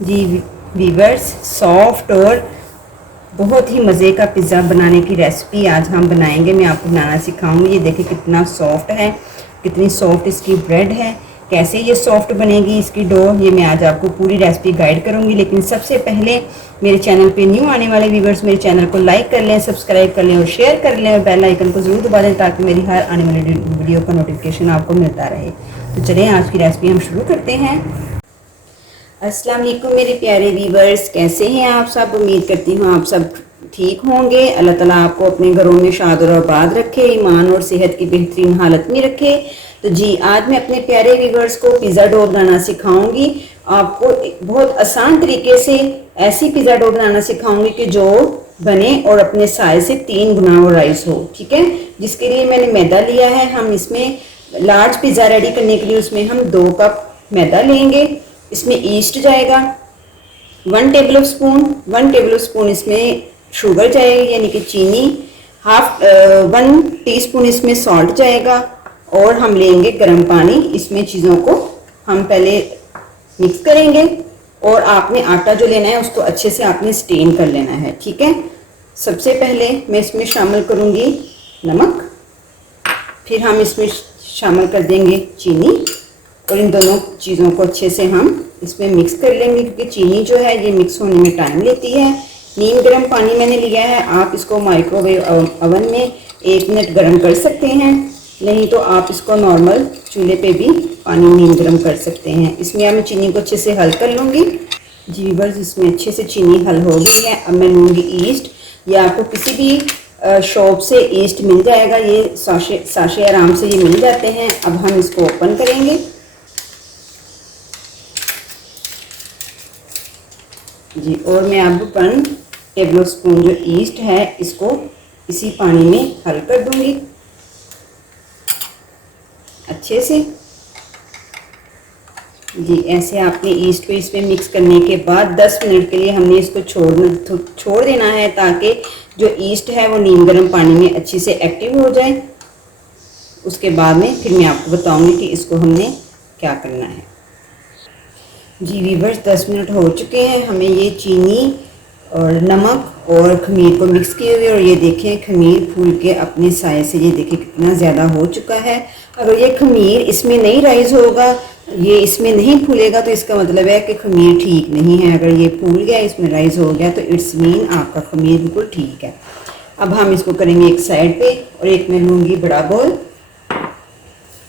जी viewers, soft और बहुत ही मज़े का पिज़्ज़ा बनाने की रेसिपी आज हम बनाएंगे। मैं आपको बनाना सिखाऊंगी। ये देखिए कितना सॉफ्ट है, कितनी सॉफ्ट इसकी ब्रेड है, कैसे ये सॉफ्ट बनेगी इसकी डो, ये मैं आज आपको पूरी रेसिपी गाइड करूंगी। लेकिन सबसे पहले मेरे चैनल पे न्यू आने वाले व्यूवर्स मेरे चैनल को लाइक कर लें, सब्सक्राइब कर लें और शेयर कर लें और बेल आइकन को ज़रूर दबा दें ताकि मेरी हर आने वाली वीडियो का नोटिफिकेशन आपको मिलता रहे। तो चलिए आज की रेसिपी हम शुरू करते हैं। अस्सलाम वालेकुम मेरे प्यारे व्यूवर्स, कैसे हैं आप सब। उम्मीद करती हूँ आप सब ठीक होंगे। अल्लाह ताला आपको अपने घरों में शाद और आबाद रखे, ईमान और सेहत की बेहतरीन हालत में रखे। तो जी आज मैं अपने प्यारे व्यूवर्स को पिज़्ज़ा डो बनाना सिखाऊंगी। आपको बहुत आसान तरीके से ऐसी पिज़्ज़ा डो बनाना सिखाऊंगी कि जो बने और अपने साइज से 3 गुना और राइस हो। ठीक है, जिसके लिए मैंने मैदा लिया है। हम इसमें लार्ज पिज़्ज़ा रेडी करने के लिए उसमें हम 2 कप मैदा लेंगे। इसमें ईस्ट जाएगा 1 टेबल स्पून इसमें शुगर जाएगी यानी कि चीनी, 1 टीस्पून इसमें सॉल्ट जाएगा और हम लेंगे गर्म पानी। इसमें चीज़ों को हम पहले मिक्स करेंगे और आपने आटा जो लेना है उसको अच्छे से आपने स्टेन कर लेना है। ठीक है, सबसे पहले मैं इसमें शामिल करूँगी नमक, फिर हम इसमें शामिल कर देंगे चीनी और इन दोनों चीज़ों को अच्छे से हम इसमें मिक्स कर लेंगे क्योंकि चीनी जो है ये मिक्स होने में टाइम लेती है। नीम गर्म पानी मैंने लिया है। आप इसको माइक्रोवेव ओवन में 1 मिनट गर्म कर सकते हैं, नहीं तो आप इसको नॉर्मल चूल्हे पे भी पानी नीम गर्म कर सकते हैं। इसमें अब मैं चीनी को अच्छे से हल कर लूँगी। जी व्यूअर्स, इसमें अच्छे से चीनी हल हो गई है। अब मैं लूँगी ईस्ट। या आपको किसी भी शॉप से ईस्ट मिल जाएगा, ये साशे आराम से ये मिल जाते हैं। अब हम इसको ओपन करेंगे। जी, और मैं अब 1 टेबल स्पून जो ईस्ट है इसको इसी पानी में हल कर दूंगी अच्छे से। जी ऐसे आपने ईस्ट को इसमें मिक्स करने के बाद 10 मिनट के लिए हमने इसको छोड़ देना है ताकि जो ईस्ट है वो नीम गर्म पानी में अच्छी से एक्टिव हो जाए। उसके बाद में फिर मैं आपको बताऊंगी कि इसको हमने क्या करना है। जी वीवर्स, 10 मिनट हो चुके हैं। हमें ये चीनी और नमक और खमीर को मिक्स किए हुए, और ये देखें खमीर फूल के अपने साइज से ये देखें कितना ज़्यादा हो चुका है। अगर ये खमीर इसमें नहीं राइज होगा, ये इसमें नहीं फूलेगा, तो इसका मतलब है कि खमीर ठीक नहीं है। अगर ये फूल गया, इसमें राइज हो गया, तो इट्स मीन आपका खमीर बिल्कुल ठीक है। अब हम इसको करेंगे एक साइड पे, और एक मैं लूँगी बड़ा बोल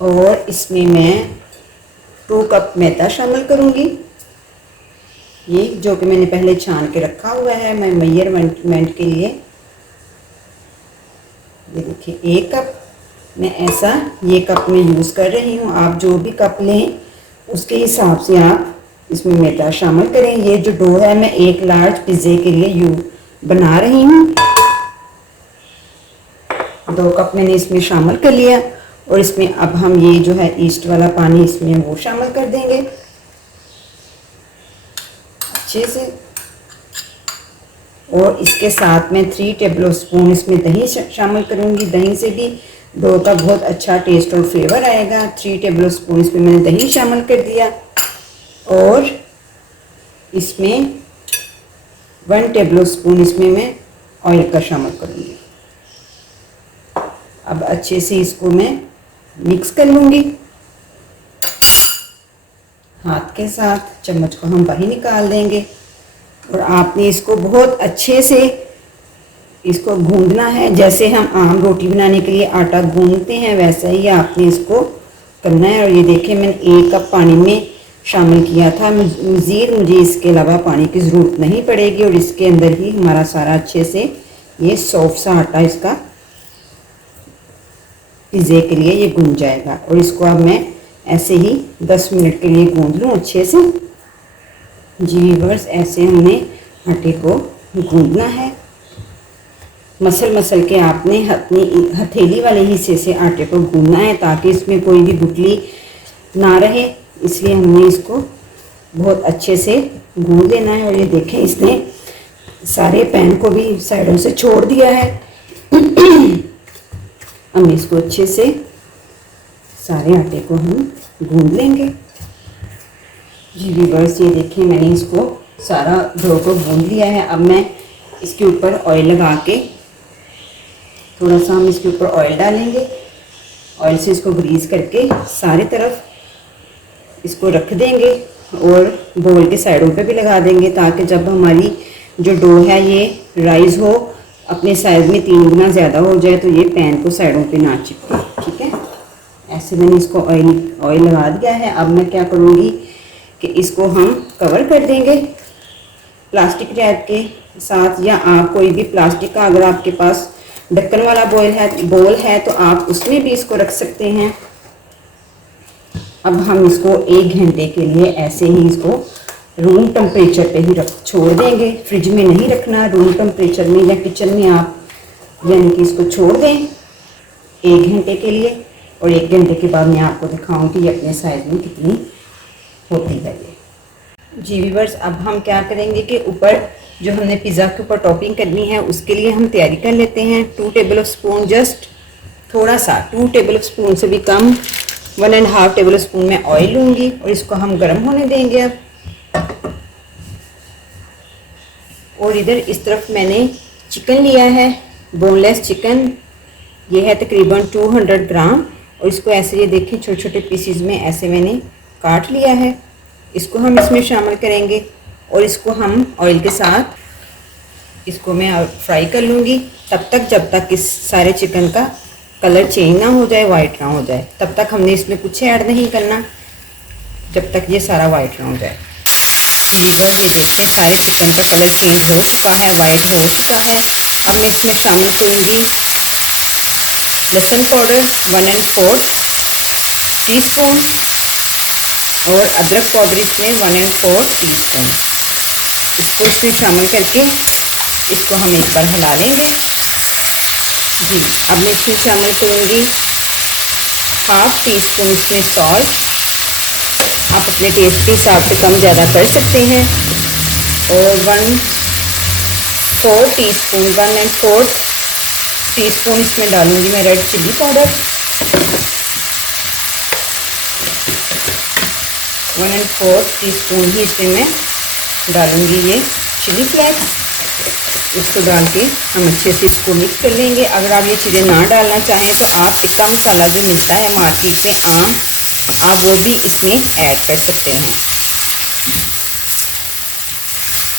और इसमें मैं 2 कप मैदा शामिल करूँगी। ये जो कि मैंने पहले छान के रखा हुआ है मैं मेजरमेंट के लिए। ये देखिए 1 कप मैं ऐसा ये कप में यूज़ कर रही हूँ। आप जो भी कप लें उसके हिसाब से आप इसमें मैदा शामिल करें। ये जो डो है मैं एक लार्ज पिज़्ज़े के लिए बना रही हूँ। 2 कप मैंने इसमें शामिल कर लिया, और इसमें अब हम ये जो है ईस्ट वाला पानी इसमें वो शामिल कर देंगे अच्छे से। और इसके साथ में 3 टेबल स्पून इसमें दही शामिल करूँगी। दही से भी डो का बहुत अच्छा टेस्ट और फ्लेवर आएगा। 3 टेबल स्पून इसमें मैंने दही शामिल कर दिया, और इसमें 1 टेबल स्पून इसमें मैं ऑयल का शामिल करूँगी। अब अच्छे से इसको मैं मिक्स कर लूँगी हाथ के साथ। चम्मच को हम बाहर निकाल देंगे, और आपने इसको बहुत अच्छे से इसको गूंदना है। जैसे हम आम रोटी बनाने के लिए आटा गूंदते हैं वैसा ही आपने इसको करना है। और ये देखें मैंने 1 कप पानी में शामिल किया था। मज़ीद मुझे इसके अलावा पानी की ज़रूरत नहीं पड़ेगी, और इसके अंदर ही हमारा सारा अच्छे से ये सॉफ्ट सा आटा इसका पिज़्ज़े के लिए ये गूंद जाएगा। और इसको अब मैं ऐसे ही 10 मिनट के लिए गूंद लूँ अच्छे से। जी व्यूअर्स, ऐसे हमने आटे को गूंदना है। मसल के आपने अपनी हथेली वाले हिस्से से आटे को गूंदना है ताकि इसमें कोई भी गुठली ना रहे, इसलिए हमने इसको बहुत अच्छे से गूंद लेना है। और ये देखें इसने सारे पैन को भी साइडों से छोड़ दिया है। हम इसको अच्छे से सारे आटे को हम गूंद लेंगे। जी व्यूअर्स, ये देखिए मैंने इसको सारा डो को गूंद लिया है। अब मैं इसके ऊपर ऑयल लगा के, थोड़ा सा हम इसके ऊपर ऑयल डालेंगे। ऑयल से इसको ग्रीस करके सारी तरफ इसको रख देंगे और बोल के साइडों पे भी लगा देंगे, ताकि जब हमारी जो डो है ये राइज हो, अपने साइज में 3 गुना ज़्यादा हो जाए, तो ये पैन को साइडों पे ना चिपके। ठीक है, ऐसे मैंने इसको ऑयल लगा दिया है। अब मैं क्या करूँगी कि इसको हम कवर कर देंगे प्लास्टिक रैप के साथ, या आप कोई भी प्लास्टिक का, अगर आपके पास ढक्कन वाला बोल है तो आप उसमें भी इसको रख सकते हैं। अब हम इसको 1 घंटे के लिए ऐसे ही इसको रूम टेम्परेचर पे ही छोड़ देंगे। फ्रिज में नहीं रखना, रूम टेम्परेचर में या किचन में आप यानी कि इसको छोड़ दें 1 घंटे के लिए। और 1 घंटे के बाद मैं आपको दिखाऊंगी ये अपने साइज में कितनी होती है ये। जी व्यूअर्स, अब हम क्या करेंगे कि ऊपर जो हमने पिज़्ज़ा के ऊपर टॉपिंग करनी है उसके लिए हम तैयारी कर लेते हैं। 2 टेबल स्पून, जस्ट थोड़ा सा 2 टेबल स्पून से भी कम, 1.5 टेबल स्पून में ऑयल लूँगी और इसको हम गर्म होने देंगे। अब और इधर इस तरफ मैंने चिकन लिया है, बोनलेस चिकन, ये है तकरीबन 200 ग्राम। और इसको ऐसे ये देखें छोटे छोटे पीसीज में ऐसे मैंने काट लिया है। इसको हम इसमें शामिल करेंगे और इसको हम ऑयल के साथ इसको मैं फ्राई कर लूँगी तब तक जब तक इस सारे चिकन का कलर चेंज ना हो जाए, वाइट ना हो जाए। तब तक हमने इसमें कुछ ऐड नहीं करना जब तक ये सारा वाइट ना हो जाए। व्यूअर्स, ये देखिए सारे चिकन का कलर चेंज हो चुका है, वाइट हो चुका है। अब मैं इसमें शामिल करूँगी लहसुन पाउडर 1¼ टीस्पून और अदरक पाउडर इसमें 1¼ टीस्पून। इसको इसमें शामिल करके इसको हम एक बार हिला लेंगे। जी, अब मैं इसमें शामिल करूँगी 1/2 टीस्पून इसमें सॉल्ट। आप अपने टेस्ट के हिसाब से कम ज़्यादा कर सकते हैं। और 1/4 टीस्पून, 1¼ टीस्पून इसमें डालूँगी मैं रेड चिली पाउडर, 1¼ टीस्पून ही इसमें मैं डालूँगी ये चिली फ्लेक्स। इसको डाल के हम अच्छे से इसको मिक्स कर लेंगे। अगर आप ये चीज़ें ना डालना चाहें तो आप टिक्का मसाला जो मिलता है मार्केट में आम, आप वो भी इसमें ऐड कर सकते हैं।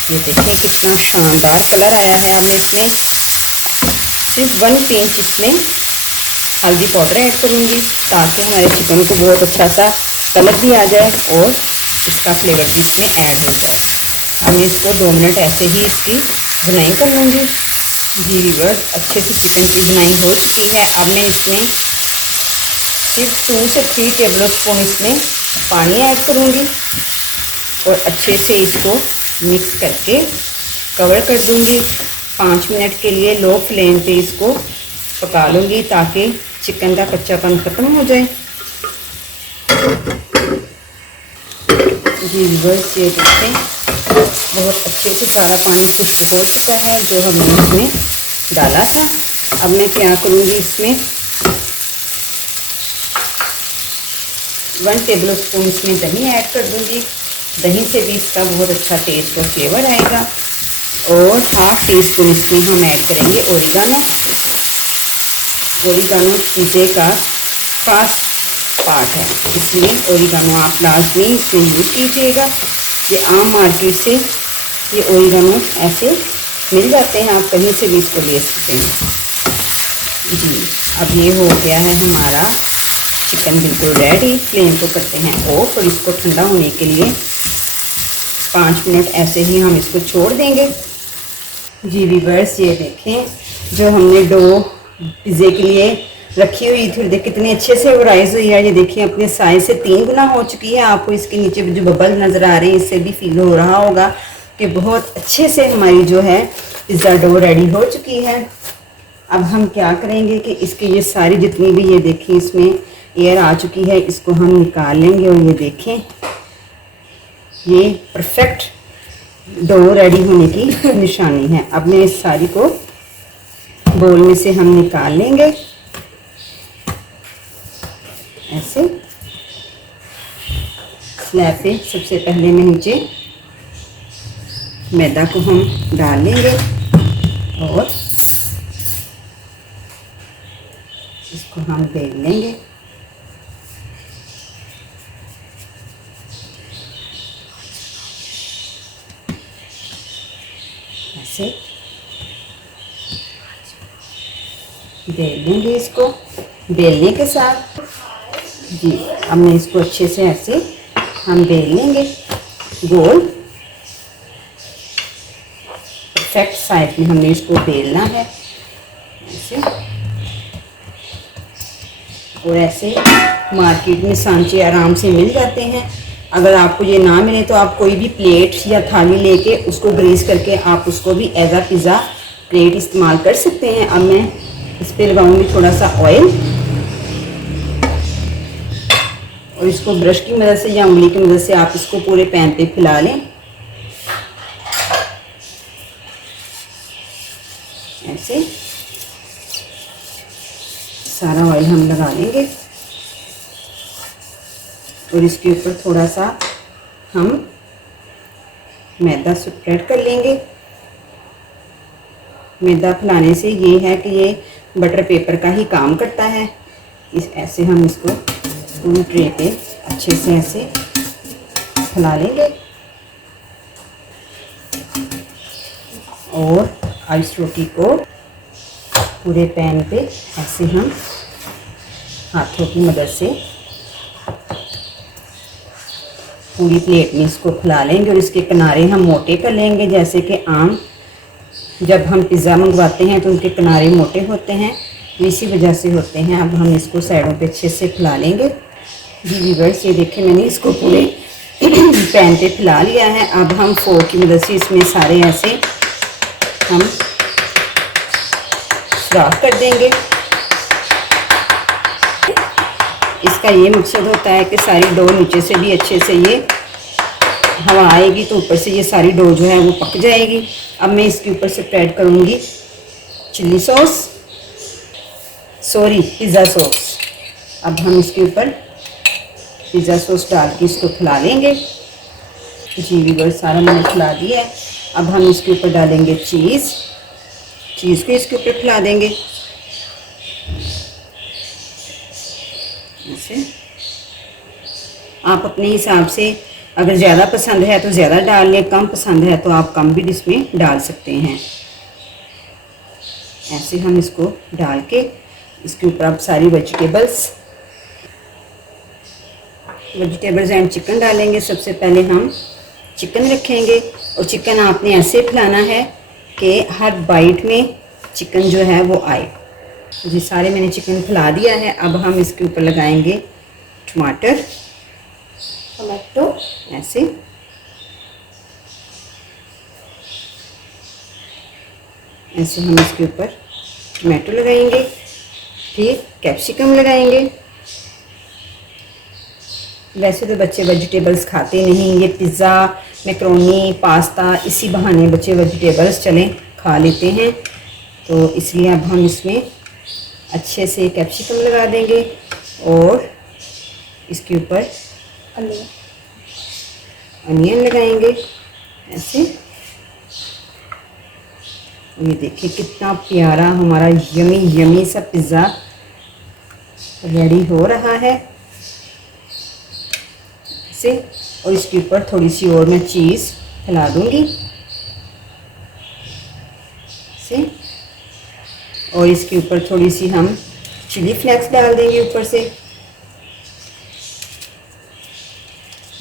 ये देखें कितना शानदार कलर आया है। अब मैं इसमें सिर्फ 1 पिंच इसमें हल्दी पाउडर ऐड करूँगी ताकि हमारे चिकन को बहुत अच्छा सा कलर भी आ जाए और इसका फ्लेवर भी इसमें ऐड हो जाए। अब मैं इसको 2 मिनट ऐसे ही इसकी भुनाई कर लूँगी। जी व्यूअर्स, अच्छे से चिकन की भुनाई हो चुकी है। अब मैं इसमें सिर्फ 2 से 3 टेबल स्पून इसमें पानी ऐड करूँगी और अच्छे से इसको मिक्स करके कवर कर दूँगी। 5 मिनट के लिए लो फ्लेम पे इसको पका लूँगी ताकि चिकन का कच्चापन ख़त्म हो जाए। जी व्यूअर्स, ये देखें बहुत अच्छे से सारा पानी खुश्क हो चुका है जो हमने इसमें डाला था। अब मैं क्या करूँगी, इसमें 1 टेबल स्पून इसमें दही ऐड कर दूँगी। दही से भी इसका बहुत अच्छा टेस्ट और फ्लेवर आएगा। और 1/2 टीस्पून इसमें हम ऐड करेंगे ओरिगानो। ओरिगानो पिज़्ज़े का खास पार्ट है, इसलिए ओरिगानो आप लाजमी इसमें यूज़ कीजिएगा। ये आम मार्केट से ये ओरिगानो ऐसे मिल जाते हैं, आप कहीं से भी इसको ले सकते हैं। जी, अब ये हो गया है हमारा चिकन बिल्कुल रेडी। फ्लेम को करते हैं ऑफ और इसको ठंडा होने के लिए 5 मिनट ऐसे ही हम इसको छोड़ देंगे। जी व्यूअर्स, ये देखें जो हमने डो पिज़्ज़े के लिए रखी हुई थी, देख कितनी अच्छे से वो राइज हुई है। ये देखिए अपने साइज से 3 गुना हो चुकी है। आपको इसके नीचे जो बबल नज़र आ रहे हैं इससे भी फील हो रहा होगा कि बहुत अच्छे से हमारी जो है पिज़्ज़ा डो रेडी हो चुकी है। अब हम क्या करेंगे कि इसकी ये सारी जितनी भी ये देखिए इसमें एयर आ चुकी है, इसको हम निकाल लेंगे। और ये देखें ये परफेक्ट डो रेडी होने की निशानी है। अब मैं इस सारी को बोल में से हम निकाल लेंगे ऐसे। स्लैब पे सबसे पहले मैं नीचे मैदा को हम डाल लेंगे और इसको हम बेल लेंगे। ऐसे बेल लेंगे इसको। बेलने के साथ जी अब मैं इसको अच्छे से ऐसे हम बेल लेंगे गोल। परफेक्ट साइज में हमने इसको बेलना है ऐसे। और ऐसे मार्केट में सांचे आराम से मिल जाते हैं। अगर आपको ये ना मिले तो आप कोई भी प्लेट या थाली लेके उसको ग्रीस करके आप उसको भी एज अ पिज़्ज़ा प्लेट इस्तेमाल कर सकते हैं। अब मैं इस पर लगाऊंगी थोड़ा सा ऑयल और इसको ब्रश की मदद से या उंगली की मदद से आप इसको पूरे पैन पे फैला लें ऐसे। सारा ऑयल हम लगा लेंगे और इसके ऊपर थोड़ा सा हम मैदा स्प्रेड कर लेंगे। मैदा फैलाने से ये है कि ये बटर पेपर का ही काम करता है। इस ऐसे हम इसको पूरी ट्रे पे अच्छे से ऐसे फैला लेंगे और आइस रोटी को पूरे पैन पे ऐसे हम हाथों की मदद से पूरी प्लेट में इसको फैला लेंगे और इसके किनारे हम मोटे कर लेंगे। जैसे कि आम जब हम पिज़्ज़ा मंगवाते हैं तो उनके किनारे मोटे होते हैं, इसी वजह से होते हैं। अब हम इसको साइडों पे अच्छे से फैला लेंगे। जी व्यूअर्स, ये देखें मैंने इसको पूरे पैन पे फैला लिया है। अब हम फोर्क की मदद से इसमें सारे ऐसे हम सुराख कर देंगे। इसका ये मकसद होता है कि सारी डो नीचे से भी अच्छे से ये हवा आएगी तो ऊपर से ये सारी डो जो है वो पक जाएगी। अब मैं इसके ऊपर स्प्रेड करूँगी chilli sauce, sorry pizza sauce. अब हम इसके ऊपर पिज़्ज़ा सॉस डाल के इसको फैला लेंगे। जी व्यूअर्स, सारा मैंने फैला दिया है। अब हम इसके ऊपर डालेंगे चीज़ को इसके ऊपर फैला देंगे ऐसे। आप अपने हिसाब से अगर ज़्यादा पसंद है तो ज़्यादा डाल लें, कम पसंद है तो आप कम भी इसमें डाल सकते हैं। ऐसे हम इसको डाल के इसके ऊपर आप सारी वेजिटेबल्स एंड चिकन डालेंगे। सबसे पहले हम चिकन रखेंगे और चिकन आपने ऐसे फैलाना है कि हर बाइट में चिकन जो है वो आए। जी सारे मैंने चिकन फैला दिया है। अब हम इसके ऊपर लगाएंगे टमाटो ऐसे। ऐसे हम इसके ऊपर टमाटो लगाएंगे, फिर कैप्सिकम लगाएंगे। वैसे तो बच्चे वेजिटेबल्स खाते नहीं, ये पिज़्ज़ा मैकरोनी पास्ता इसी बहाने बच्चे वेजिटेबल्स चलें खा लेते हैं, तो इसलिए अब हम इसमें अच्छे से कैप्सिकम लगा देंगे और इसके ऊपर अनियन लगाएंगे ऐसे। ये देखिए कितना प्यारा हमारा यमी सा पिज़्ज़ा रेडी हो रहा है ऐसे। और इसके ऊपर थोड़ी सी और मैं चीज़ फैला दूंगी ऐसे। और इसके ऊपर थोड़ी सी हम चिली फ्लेक्स डाल देंगे ऊपर से।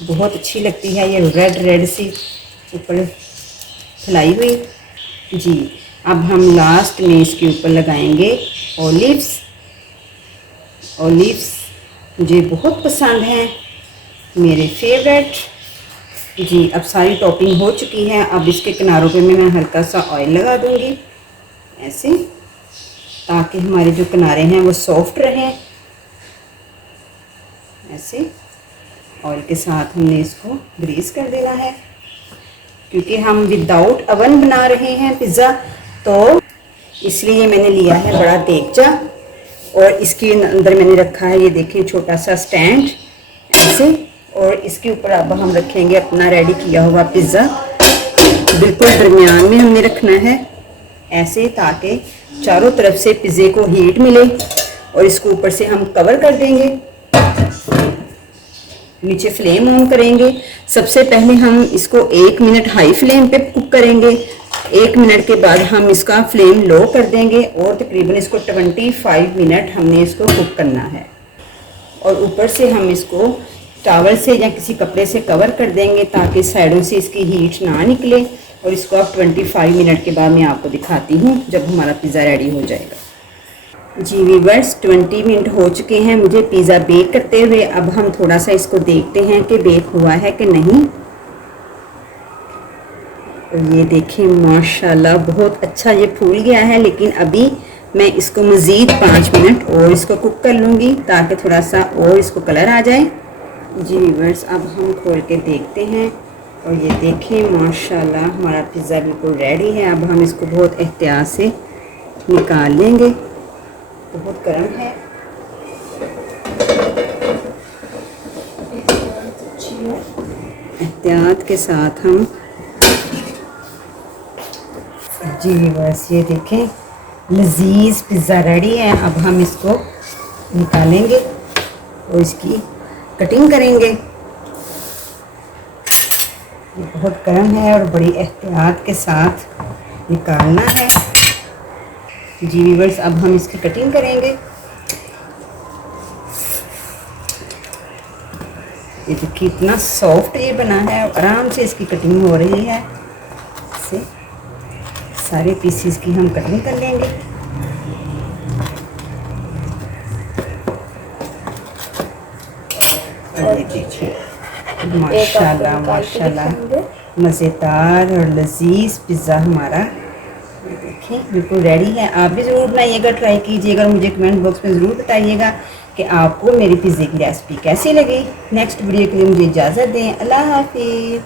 बहुत अच्छी लगती है ये रेड सी ऊपर फैलाई हुई। जी अब हम लास्ट में इसके ऊपर लगाएंगे ऑलिव्स मुझे बहुत पसंद हैं, मेरे फेवरेट। जी अब सारी टॉपिंग हो चुकी है। अब इसके किनारों पे मैं हल्का सा ऑयल लगा दूंगी ऐसे, ताकि हमारे जो किनारे हैं वो सॉफ्ट रहें ऐसे। ऑयल के साथ हमने इसको ग्रीस कर देना है, क्योंकि हम विदाउट अवन बना रहे हैं पिज़्ज़ा, तो इसलिए मैंने लिया है बड़ा देगचा और इसके अंदर मैंने रखा है ये देखिए छोटा सा स्टैंड ऐसे। और इसके ऊपर अब हम रखेंगे अपना रेडी किया हुआ पिज़्ज़ा। बिल्कुल दरमियान में हमने रखना है ऐसे, ताकि चारों तरफ से पिज़्ज़े को हीट मिले। और इसको ऊपर से हम कवर कर देंगे। नीचे फ्लेम ऑन करेंगे। सबसे पहले हम इसको 1 मिनट हाई फ्लेम पे कुक करेंगे। 1 मिनट के बाद हम इसका फ्लेम लो कर देंगे और तकरीबन इसको 25 मिनट हमने इसको कुक करना है। और ऊपर से हम इसको टॉवल से या किसी कपड़े से कवर कर देंगे ताकि साइडों से इसकी हीट ना निकले। और इसको अब 25 मिनट के बाद मैं आपको दिखाती हूँ जब हमारा पिज़्ज़ा रेडी हो जाएगा। जी व्यूअर्स, 20 मिनट हो चुके हैं मुझे पिज़्ज़ा बेक करते हुए। अब हम थोड़ा सा इसको देखते हैं कि बेक हुआ है कि नहीं। तो ये देखें माशाल्लाह बहुत अच्छा ये फूल गया है। लेकिन अभी मैं इसको मज़ीद 5 मिनट और इसको कुक कर लूँगी ताकि थोड़ा सा और इसको कलर आ जाए। जी व्यूअर्स, अब हम खोल के देखते हैं और ये देखें माशाल्लाह हमारा पिज़्ज़ा बिल्कुल रेडी है। अब हम इसको बहुत एहतियात से निकाल लेंगे। बहुत गर्म है। एहतियात के साथ हम जी बस ये देखें लजीज पिज़्ज़ा रेडी है। अब हम इसको निकालेंगे और इसकी कटिंग करेंगे। ये बहुत गर्म है और बड़ी एहतियात के साथ निकालना है। जी व्यूअर्स, अब हम इसकी कटिंग करेंगे। ये देखिए कितना सॉफ्ट ये बना है और आराम से इसकी कटिंग हो रही है। इससे सारे पीसीस की हम कटिंग कर लेंगे। और ये देखिए माशाल्लाह माशाल्लाह मज़ेदार और लजीज पिज़्ज़ा हमारा देखिए बिल्कुल रेडी है। आप भी ज़रूर बनाइएगा, ट्राई कीजिएगा और मुझे कमेंट बॉक्स में ज़रूर बताइएगा कि आपको मेरी पिज़्ज़े की रेसिपी कैसी लगी। नेक्स्ट वीडियो के लिए मुझे इजाज़त दें। अल्लाह हाफिज़।